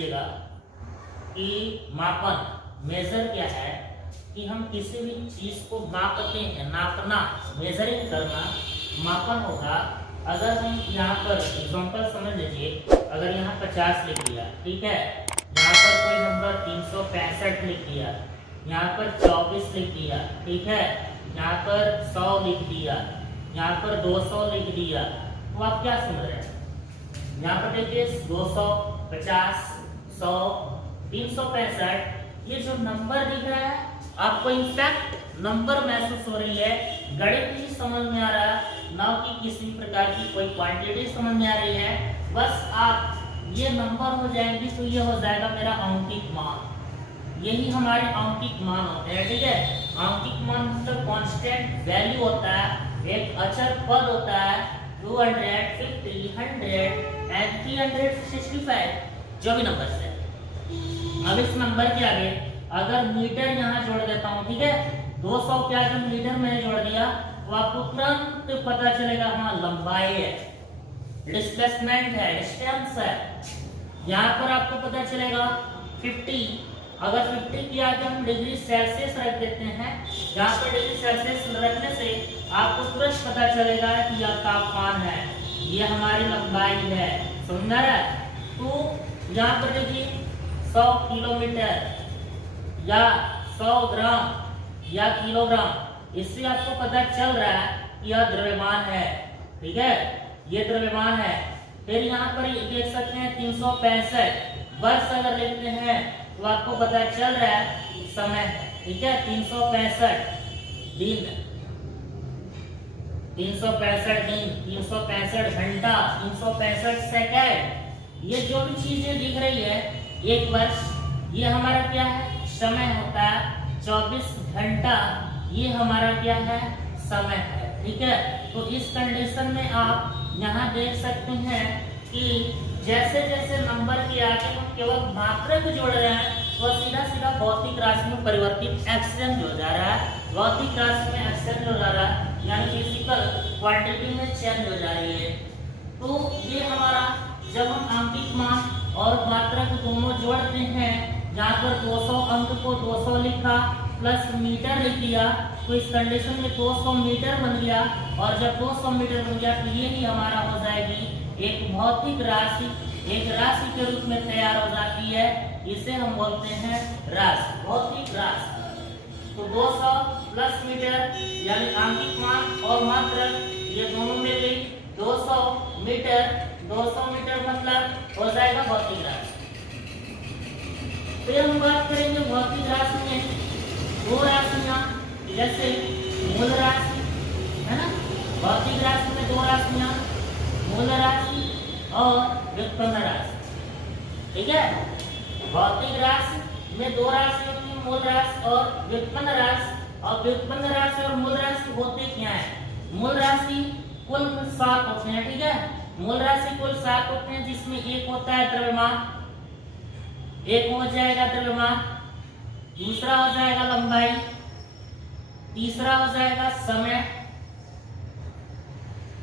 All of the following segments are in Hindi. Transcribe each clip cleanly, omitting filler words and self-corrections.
लीजिएगा कि मापन मेजर क्या है कि हम किसी भी चीज को मापते हैं, नापना, मेजरिंग करना मापन होगा। अगर हम यहाँ पर एग्जांपल समझ लीजिए, अगर यहाँ 50 लिख दिया, ठीक है, यहाँ पर कोई नंबर 365 लिख दिया, यहाँ पर 24 लिख दिया, ठीक है, यहाँ पर 100 लिख दिया, यहाँ पर 200 लिख दिया, तो आप क्या समझ रहे हैं? यहाँ पर देखिए 250, 100, 365, ये जो नंबर दिख रहा है आपको इंफैक्ट नंबर महसूस हो रही है, गणित ही समझ में आ रहा है, ना कि किसी प्रकार की कोई क्वांटिटी समझ में आ रही है। बस आप ये नंबर हो जाएंगे तो ये हो जाएगा मेरा अंकित मान। यही हमारे अंकित मान होते हैं, ठीक है। अंकित मान मतलब कांस्टेंट वैल्यू होता है, एक अचर पद होता है। 200, 50, 100 एंड 365 जो भी नंबर है। अब इस नंबर के आगे अगर मीटर यहाँ जोड़ देता हूँ, ठीक है, 200 के आगे मीटर मैंने जोड़ दिया तो आपको तुरंत पता चलेगा हाँ लंबाई है, डिस्प्लेसमेंट है, डिस्टेंस है। यहाँ पर आपको पता चलेगा 50, अगर 50 के आगे हम डिग्री सेल्सियस रख देते हैं, यहाँ पर डिग्री सेल्सियस रखने से आपको तुरंत पता चलेगा कि यह तापमान है, ये हमारी लंबाई है। समझ रहा है? तो यहाँ पर देखिए 100 किलोमीटर या 100 ग्राम या किलोग्राम, इससे आपको पता चल रहा है कि यह द्रव्यमान है, ठीक है, ये द्रव्यमान है। फिर यहाँ पर देख सकते हैं 365 वर्ष अगर लेते हैं तो आपको पता चल रहा है समय, ठीक है, 365 दिन, 365 दिन, 365 घंटा, 365 सेकंड। ये जो भी चीजें दिख रही है, एक वर्ष ये हमारा क्या है? समय होता है। 24 घंटा ये हमारा क्या है? समय है, ठीक है। तो इस कंडीशन में आप यहाँ देख सकते हैं कि जैसे जैसे नंबर के आगे हम केवल मात्रक जोड़ रहे हैं वह सीधा सीधा भौतिक राशि में परिवर्तित एक्सचेंज हो जा रहा है, भौतिक राशि में एक्सचेंज हो जा रहा है, यानी फिजिकल क्वांटिटी में चेंज हो जा रही है। तो ये हमारा जब हम अंकित मान और मात्रक दोनों जोड़ते हैं, यहाँ पर 200 अंक को 200 लिखा प्लस मीटर लिख दिया, तो इस कंडीशन में 200 मीटर बन गया। और जब 200 मीटर बन गया तो ये ही हमारा हो जाएगी एक भौतिक राशि, एक राशि के रूप में तैयार हो जाती है। इसे हम बोलते हैं राशि, भौतिक राशि। तो 200 प्लस मीटर यानी अंकित मान और मात्रक ये दोनों में भी 200 मीटर, 200 मीटर मतलब हो जाएगा भौतिक राशि। फिर हम बात करेंगे भौतिक राशि में दो राशियां, जैसे मूल राशि है ना, भौतिक राशि में दो राशियां, मूल राशि और व्युत्पन्न राशि, ठीक है। भौतिक राशि में दो राशि होती है, मूल राशि और व्युत्पन्न राशि। और व्युत्पन्न राशि और मूल राशि होते क्या है? मूल राशि कुल 7 होते हैं, ठीक है। मूल राशि कुल 7 होते हैं, जिसमें एक होता है द्रव्यमान, एक हो जाएगा द्रव्यमान, दूसरा हो जाएगा लंबाई, तीसरा हो जाएगा समय,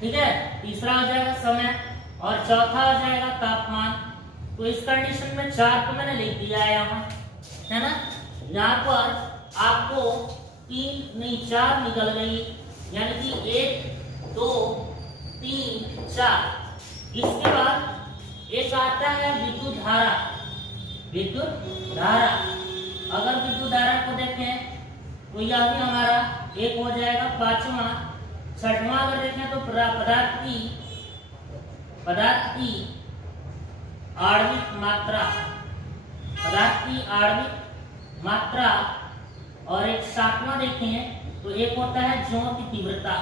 ठीक है, तीसरा हो जाएगा समय और चौथा हो जाएगा तापमान। तो इस कंडीशन में 4 को मैंने लिख दिया है यहाँ, है ना। यहाँ पर आपको 3 नहीं 4 निकल गई, यानी कि 1 2 3 4। इसके बाद एक आता है विद्युत धारा, विद्युत धारा। अगर विद्युत धारा को देखें तो यह भी हमारा एक हो जाएगा 5वां। 6वां अगर देखें तो पदार्थ की आणविक मात्रा, पदार्थ की आणविक मात्रा। और एक 7वां देखें तो एक होता है ज्यों की तीव्रता,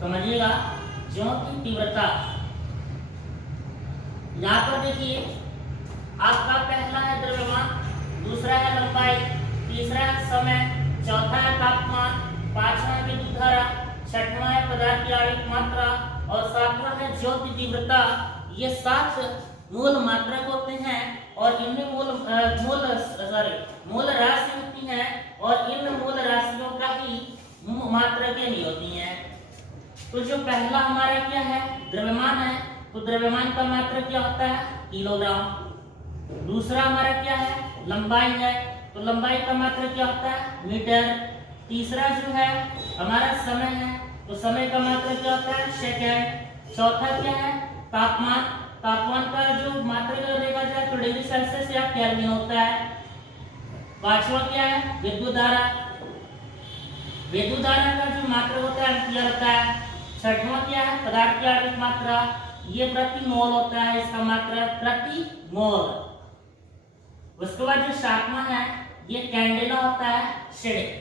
समझिएगा, ज्यों की तीव्रता। यहाँ पर देखिए आपका पहला है द्रव्यमान, दूसरा है लंबाई, तीसरा है समय, चौथा है तापमान, 5वां है विद्युत धारा, 6वां है पदार्थ की आणविक मात्रा और 7वां है ज्योति तीव्रता। ये 7 मूल मात्रक होते हैं और इनमें मूल राशि होती है और इन मूल राशियों का ही मात्रकें नहीं होती हैं। तो जो पहला हमारा क्या है? द्रव्यमान है। तो द्रव्यमान का मात्रक क्या होता है? किलोग्राम। दूसरा हमारा क्या है, लंबाई है, तो लंबाई का मात्रक क्या होता है, मीटर। तीसरा जो है हमारा समय है, तो समय का मात्रक क्या होता है, सेकंड। चौथा क्या है, तापमान। तापमान का जो मात्रक देखा जाए तो डिग्री सेल्सियस या केल्विन होता है। पांचवा क्या है, विद्युत धारा। विद्युत धारा का जो मात्रक होता है एम्पीयर होता है। छठवां क्या है, पदार्थ की आणविक मात्रा, ये प्रति मोल होता है, इसका मात्रा प्रति मोल। उसके बाद जो सातवां है ये कैंडेला होता है, शेड।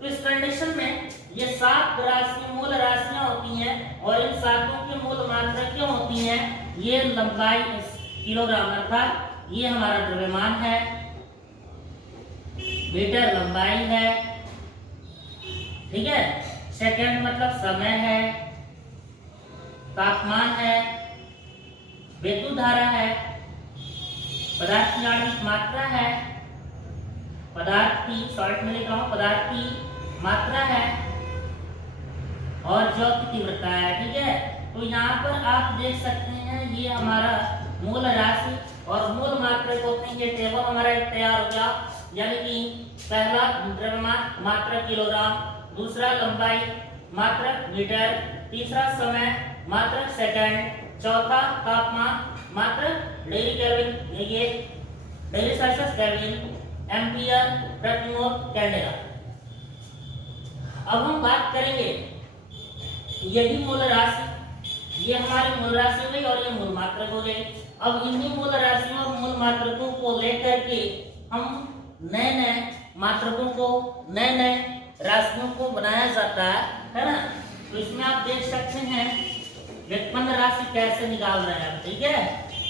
तो इस कंडीशन में ये 7 राशि मूल राशियां होती हैं और इन सातों की मूल मात्रा क्यों होती हैं, ये लंबाई किलोग्राम अर्थात ये हमारा द्रव्यमान है, मीटर लंबाई है, ठीक है, सेकंड मतलब समय है, तापमान है, विद्युत धारा है, पदार्थ की आणविक मात्रा है, पदार्थ की शॉर्ट में लिखा हूं पदार्थ की मात्रा है और ज्योत की तीव्रता है, ठीक है। तो यहाँ पर आप देख सकते हैं ये हमारा मूल राशि और मूल मात्रक होते हैं। ये टेबल हमारा एक तैयार हो गया, यानी कि पहला द्रव्यमान मात्रक किलोग्राम, दूसरा लंबाई मात्रक मीटर, तीसरा समय मात्रक सेकंड, चौथा तापमान मात्रक डिग्री केल्विन, ये डिग्री सेल्सियस केल्विन, एम्पियर प्रति मोल कैंडेला। अब हम बात करेंगे यही मूल राशि, ये हमारी मूल राशि हुई और ये मूल मात्रक हो गई। अब इन्हीं मूल राशियों और मूल मात्रकों को लेकर के हम नए नए मात्रकों को, नए नए राशियों को बनाया जाता है ना। तो इसमें आप देख सकते हैं व्युत्पन्न राशि कैसे निकाल रहे हैं, ठीक है।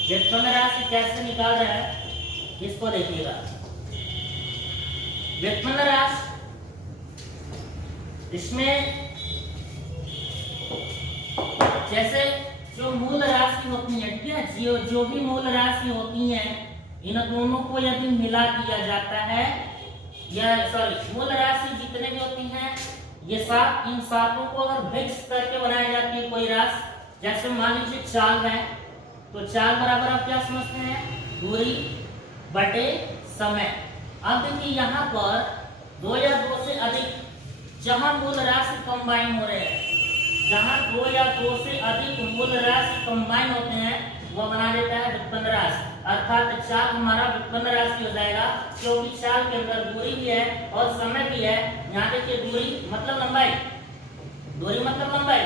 व्युत्पन्न राशि कैसे निकाल रहे हैं इसको देखिएगा। व्युत्पन्न राशि, इसमें जैसे जो मूल राशि होती है, ठीक है, जो भी मूल राशि होती है इन दोनों को यदि मिला दिया जाता है, या सॉरी मूल राशि जितने भी होती हैं ये सात, इन सातों को अगर मिक्स करके बनाई जाती है कोई राशि, जैसे मान लीजिए चाल है, तो चाल बराबर आप क्या समझते हैं, दूरी बटे समय। अब देखिए यहाँ पर 2 या 2 से अधिक जहां मूल राशि कंबाइन हो रहे हैं, जहां 2 या 2 से अधिक मूल राशि कंबाइन होते हैं वो बना देता है व्युत्पन्न राशि। अर्थात चाल हमारा व्युत्पन्न राशि हो जाएगा, क्योंकि चाल के अंदर दूरी भी है और समय भी है। यहाँ देखिए दूरी मतलब लंबाई, दूरी मतलब लंबाई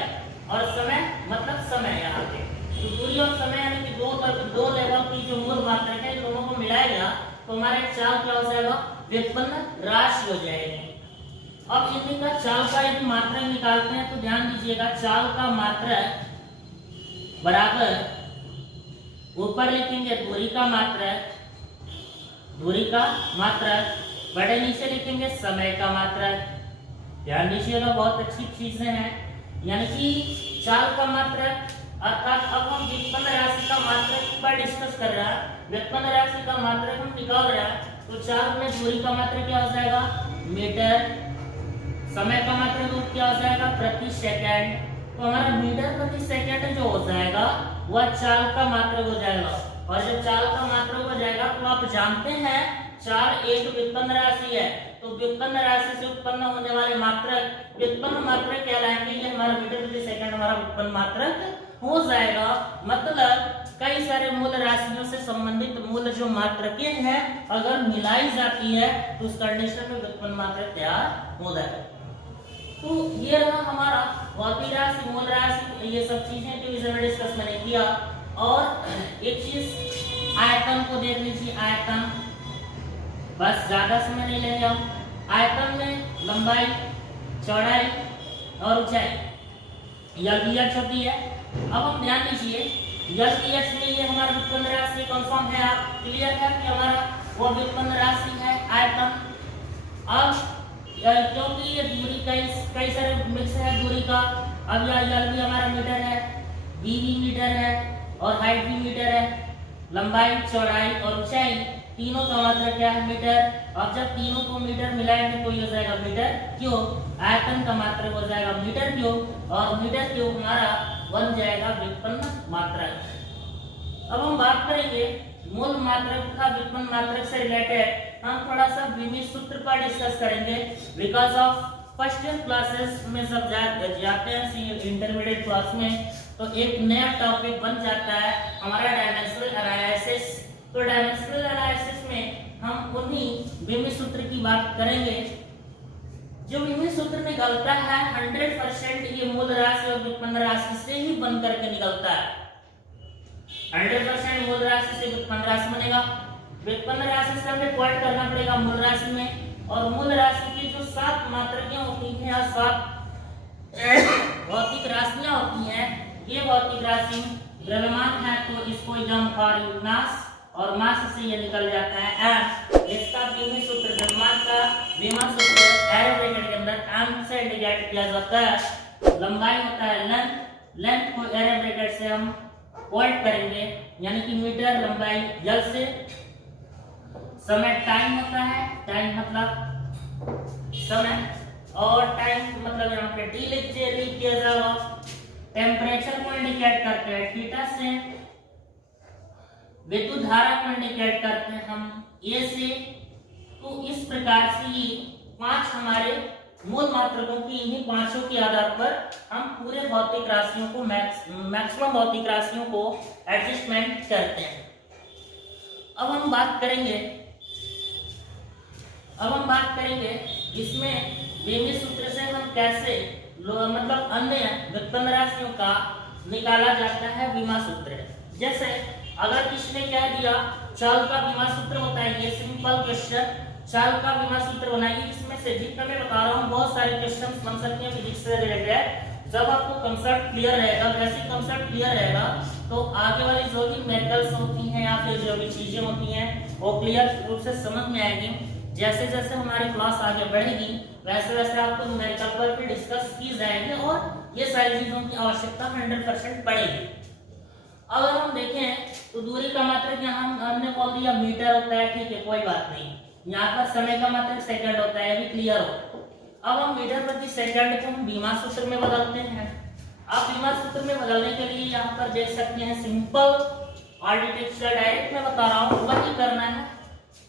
और समय मतलब समय। यहाँ पे तो दूरी और समय यानी कि दो लेवल की जो मूल मात्रा है दोनों को मिलाएगा तो हमारे चाल क्या हो जाएगा, व्युत्पन्न राशि हो जाएगी। अब इन्हीं का चाल का यदि मात्रक निकालते हैं तो ध्यान दीजिएगा, चाल का मात्रक बराबर ऊपर लिखेंगे दूरी का मात्रक, दूरी का मात्रक बड़े नीचे लिखेंगे समय का मात्रक। ध्यान दीजिएगा, बहुत अच्छी चीजें हैं। यानी कि चाल का मात्रक अर्थात अब हम व्युत्पन्न राशि का मात्रक पर डिस्कस कर रहे हैं, व्युत्पन्न राशि का मात्रक हम निकाल रहे हैं, तो चाल में दूरी का मात्रक क्या हो जाएगा, मीटर, समय का मात्रक क्या हो जाएगा, प्रति सेकंड। तो हमारा मीटर प्रति सेकंड जो हो जाएगा वह चाल का मात्रक हो जाएगा। और जब चाल का मात्रक हो जाएगा तो आप जानते हैं चाल एक व्युत्पन्न राशि है, तो व्युत्पन्न राशि से उत्पन्न होने वाले मात्रक व्युत्पन्न मात्रक कहलाएंगे। ये हमारा मीटर प्रति सेकंड हमारा व्युत्पन्न मात्रक हो जाएगा। मतलब कई सारे मूल राशियों से संबंधित मूल जो मात्रकें हैं अगर मिलाई जाती है तो उस कंडीशन में व्युत्पन्न मात्रक तैयार हो जाएगा। तो ये रहा हमारा भौतिक राशि, मूल राशि, ये सब चीजें जो इसे डिस्कस मैंने किया। और एक चीज आयतन को देख लीजिए, आयतन बस ज्यादा समय नहीं लेंगे हम। आयतन में लंबाई, चौड़ाई और ऊंचाई LBH होती है। अब हम ध्यान दीजिए LBH में ये हमारा व्युत्पन्न राशि कंफर्म है, आप क्लियर है कि हमारा वो व्युत्पन्न राशि है आयतन। अब क्योंकि ये दूरी कई सारे मिक्स है दूरी का, अब यह L भी हमारा मीटर है, B भी मीटर है और हाइट भी मीटर है, लंबाई, चौड़ाई और ऊंचाई तीनों का मात्रक क्या है, मीटर। अब जब तीनों को मीटर मिलाएंगे तो ये हो जाएगा मीटर क्यूब। आयतन का मात्रक हो जाएगा मीटर क्यूब और मीटर क्यूब हमारा बन जाएगा व्युत्पन्न मात्रक। अब हम बात करेंगे मूल मात्रक तथा व्युत्पन्न मात्रक से रिलेटेड हम थोड़ा सा विमीय सूत्र पर डिस्कस करेंगे। Because of first year classes में सब जाते हैं इंटरमीडिएट क्लास में, तो एक नया टॉपिक बन जाता है हमारा डायमेंशनल एनालिसिस। तो डायमेंशनल एनालिसिस में हम उन्हीं विमीय सूत्र की बात करेंगे। जो विमीय सूत्र निकलता है 100% ये मूल राशि और व्युत्पन्न राशि से ही बन करके निकलता है। 100% मूल राशि से व्युत्पन्न राशि बनेगा। व्युत्पन्न राशि से हमें पॉइंट करना पड़ेगा मूल राशि में, और मूल राशि की जो 7 मात्रकें होती हैं या 7 भौतिक राशियां होती हैं, ये भौतिक राशि द्रव्यमान है तो इसको एम फॉर मास, और मास से ये निकल जाता है एम। इसका विमीय सूत्र द्रव्यमान का विमीय सूत्र एरो ब्रैकेट के अंदर एम से इंडिकेट किया जाता है। लंबाई होता है लेंथ, लेंथ को एरो ब्रैकेट से हम पॉइंट करेंगे, यानी कि मीटर लंबाई जल से। समय टाइम होता है, टाइम मतलब समय, और टाइम मतलब यहाँ पे टी लिख दिया जाएगा। टेम्परेचर को इंडिकेट करते हैं थीटा से, विद्युत धारा को इंडिकेट करते हैं हम ए से। तो इस प्रकार से ये 5 हमारे मूल मात्रकों की, इन्हीं पांचों के आधार पर हम पूरे भौतिक राशियों को मैक्सिमम भौतिक राशियों को एडजस्टमेंट करते हैं। अब हम बात करेंगे इसमें विमीय सूत्र से हम कैसे मतलब अन्य व्युत्पन्न राशियों का निकाला जाता है विमीय सूत्र। जैसे अगर किसी ने कह दिया चाल का विमीय सूत्र होता है, ये सिंपल क्वेश्चन, चाल का विमीय सूत्र बनाइए। इसमें से जितना मैं बता रहा हूँ बहुत सारे क्वेश्चंस बन सकते हैं फिजिक्स से रिलेटेड। जब आपको कंसेप्ट क्लियर रहेगा, बेसिक कंसेप्ट क्लियर रहेगा, तो आगे वाली जो भी मेथड्स होती हैं या फिर जो भी चीजें होती हैं वो क्लियर रूप से समझ में आएगी। जैसे जैसे हमारी क्लास आगे बढ़ेगी वैसे वैसे आपको न्यूमेरिकल पर भी डिस्कस की जाएगी और ये सारी चीजों की आवश्यकता 100% पड़ेगी। अगर हम देखें तो दूरी का मात्रक यहाँ हमने बोल दिया मीटर होता है, ठीक है, कोई बात नहीं। यहाँ पर समय का मात्रक सेकंड होता है, अभी क्लियर हो। अब हम मीटर प्रति सेकंड को हम विमीय सूत्र में बदलते हैं। आप विमीय सूत्र में बदलने के लिए यहाँ पर देख सकते हैं सिंपल और डिटेक्टर डायरेक्ट मैं बता रहा हूँ वही करना है।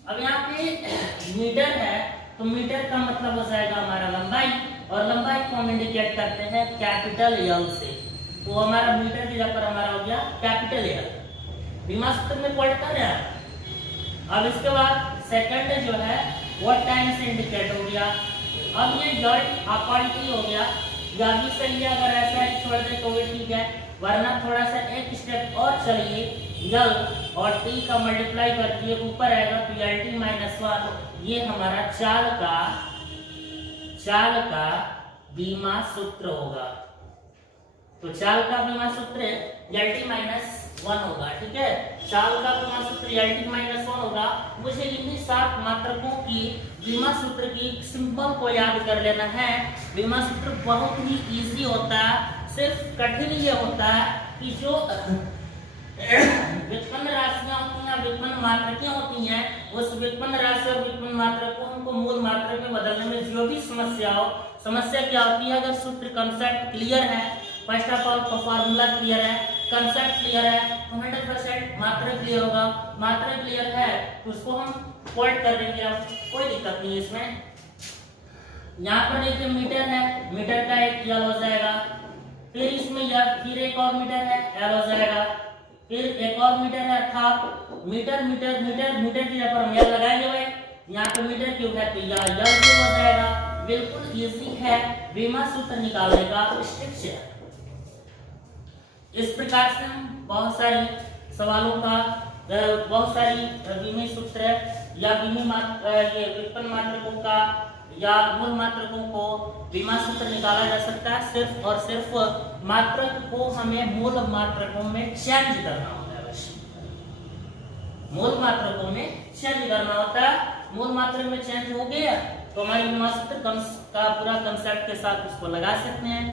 अब यहाँ पे मीटर है तो मीटर का मतलब हो जाएगा हमारा लंबाई, और लंबाई को हम इंडिकेट करते हैं कैपिटल एल से। तो हमारा मीटर की जगह पर हमारा हो गया कैपिटल एल, विमीय सूत्र में पॉइंट कर रहे हैं। अब इसके बाद सेकंड जो है वो टाइम से इंडिकेट हो गया। अब ये जॉइंट अपॉइंटी हो गया, या भी सही है, अगर ऐसा ही छोड़ दे तो भी ठीक है, वरना थोड़ा सा एक स्टेप और चलिए। जल और टी का मल्टीप्लाई करके ऊपर आएगा PLT - 1, ये हमारा चाल का विमीय सूत्र होगा। तो चाल का विमीय सूत्र LT - 1 होगा, ठीक है। चाल का विमीय सूत्र LT - 1 होगा। मुझे इन्हीं 7 मात्रकों की विमीय सूत्र की सिंपल को याद कर लेना है। विमीय सूत्र बहुत ही इजी होता है, सिर्फ कठिन ये होता है कि जो व्युत्पन्न राशियां होती हैं, व्युत्पन्न मात्रकें होती हैं, उस व्युत्पन्न राशि और व्युत्पन्न मात्रक को हमको मूल मात्रक में बदलने में जो भी समस्या क्या होती है, अगर सूत्र कंसेप्ट क्लियर है, first of all formula clear है, कंसेप्ट क्लियर है, तो 100% मात्रक क्लियर होगा। मात्रक क्लियर है तो उसको हम पॉइंट कर देंगे, अब कोई दिक्कत नहीं है इसमें। यहाँ पर देखिए मीटर है, मीटर का एक यल हो जाएगा, फिर इसमें फिर एक और मीटर है, एल हो जाएगा, फिर एक और मीटर है अर्थात मीटर मीटर मीटर मीटर की जगह पर हम यल लगाएंगे भाई। यहाँ पे मीटर क्यूब है तो यल क्यूब हो जाएगा। बिल्कुल इजी है विमीय सूत्र निकालने का स्ट्रक्चर। इस प्रकार से हम बहुत सारी सवालों का बहुत सारी विमीय सूत्र या व्युत्पन्न मात्रकों का या मूल मात्रकों को विमीय सूत्र निकाला जा सकता है। सिर्फ और सिर्फ मात्रक को हमें मूल मात्रकों में चेंज करना होता है, बस मूल मात्रकों में चेंज करना होता है। मूल मात्रक में चेंज हो गया तो हमारे विमीय सूत्र का पूरा कंसेप्ट के साथ उसको लगा सकते हैं।